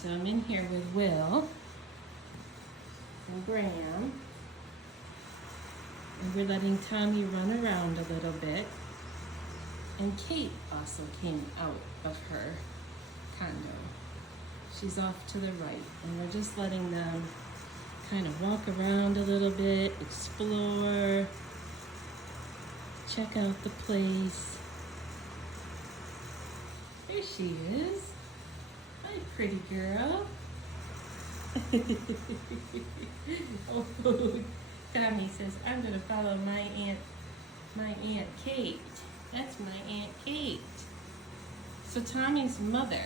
So I'm in here with Will and Graham, and we're letting Tommy run around a little bit. And Kate also came out of her condo. She's off to the right, and we're just letting them kind of walk around a little bit, explore, check out the place. There she is. Hi, pretty girl. Oh, Tommy says, I'm gonna follow my Aunt Kate. That's my Aunt Kate. So Tommy's mother,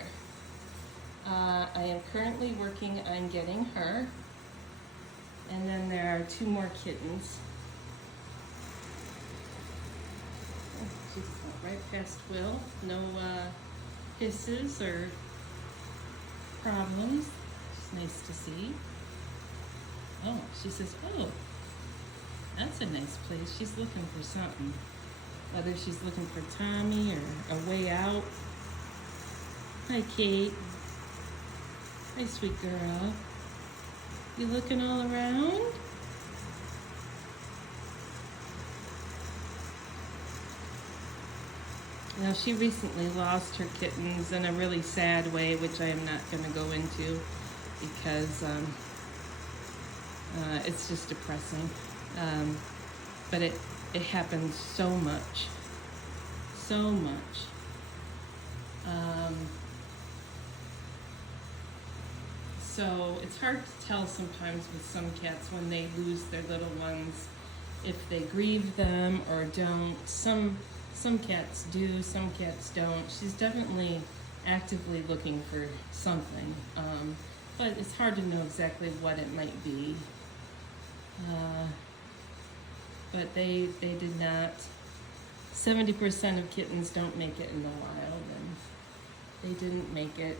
I am currently working on getting her. And then there are 2 more kittens. Oh, she's right past Will. No hisses or problems. It's nice to see. Oh, she says, oh, that's a nice place. She's looking for something. Whether she's looking for Tommy or a way out. Hi, Kate. Hi, sweet girl. You looking all around? Now, she recently lost her kittens in a really sad way, which I am not going to go into because it's just depressing. But it happens so much. So much. So it's hard to tell sometimes with some cats when they lose their little ones, if they grieve them or don't. Some cats do, some cats don't. She's definitely actively looking for something, but it's hard to know exactly what it might be. But they did not. 70% of kittens don't make it in the wild, and they didn't make it.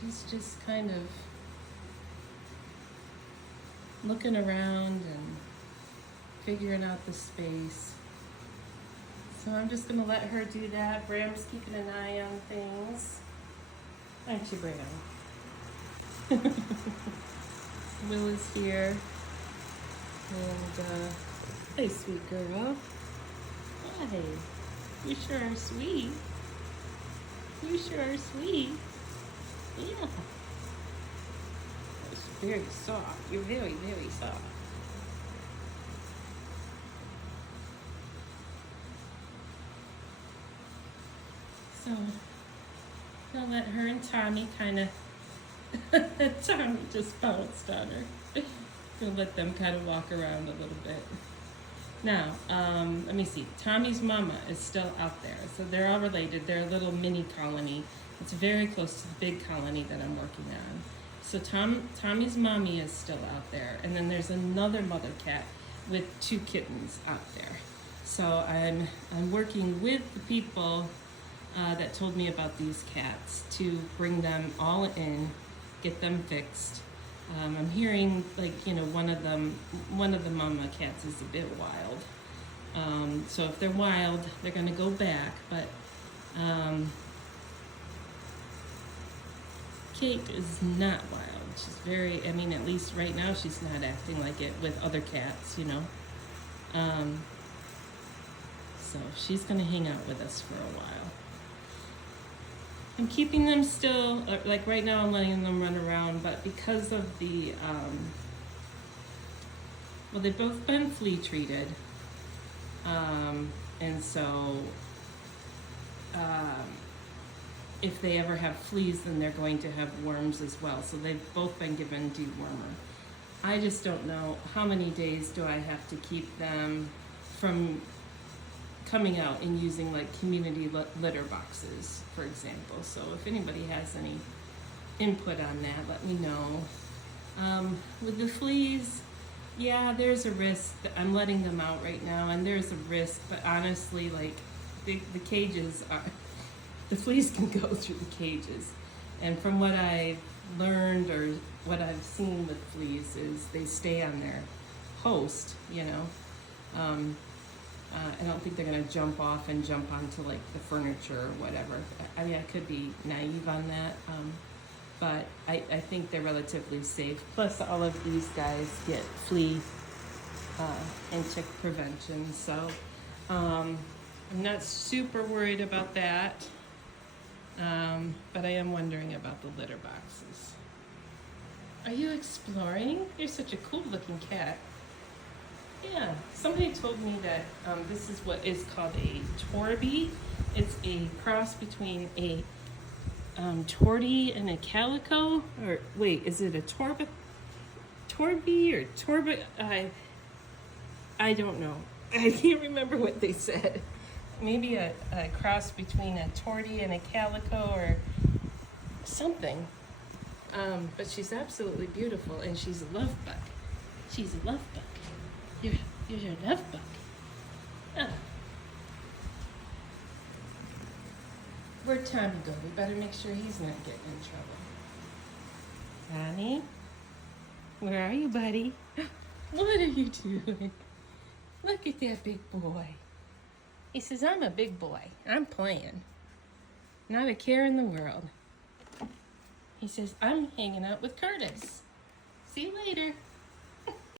She's just kind of looking around and figuring out the space. So I'm just going to let her do that. Bram's keeping an eye on things. Aren't you, Bram? Will is here. And, hey, sweet girl. Hi. You sure are sweet. You sure are sweet. Yeah. It's very soft. You're very, very soft. So, I'll let her and Tommy kind of, Tommy just bounced on her. Gonna let them kind of walk around a little bit. Now, let me see. Tommy's mama is still out there. So they're all related. They're a little mini colony. It's very close to the big colony that I'm working on. So Tommy's mommy is still out there. And then there's another mother cat with 2 kittens out there. So I'm working with the people that told me about these cats to bring them all in, get them fixed. I'm hearing, like, you know, one of the mama cats is a bit wild. So if they're wild, they're gonna go back. But Kate is not wild. She's very, I mean, at least right now she's not acting like it with other cats, you know. So she's gonna hang out with us for a while. I'm keeping them still, like right now I'm letting them run around, but because of the, well, they've both been flea treated. And so, if they ever have fleas, then they're going to have worms as well. So they've both been given dewormer. I just don't know how many days do I have to keep them from coming out and using like community litter boxes, for example. So if anybody has any input on that, let me know. With the fleas, yeah, there's a risk. I'm letting them out right now, and there's a risk, but honestly, like, the cages are, the fleas can go through the cages. And from what I've learned or what I've seen with fleas is they stay on their host, you know. I don't think they're gonna jump off and jump onto like the furniture or whatever. I mean, I could be naive on that, but I think they're relatively safe. Plus, all of these guys get flea and tick prevention, so I'm not super worried about that. But I am wondering about the litter boxes. Are you exploring? You're such a cool looking cat. Yeah, somebody told me that this is what is called a Torby. It's a cross between a Tortie and a Calico. Or wait, is it a Torby or Torba? I don't know. I can't remember what they said. Maybe a cross between a Tortie and a Calico or something. But she's absolutely beautiful, and she's a love bug. She's a love bug. You're a love bug. Ah. Where'd Tommy go? We better make sure he's not getting in trouble. Tommy? Where are you, buddy? What are you doing? Look at that big boy. He says, I'm a big boy. I'm playing. Not a care in the world. He says, I'm hanging out with Curtis. See you later.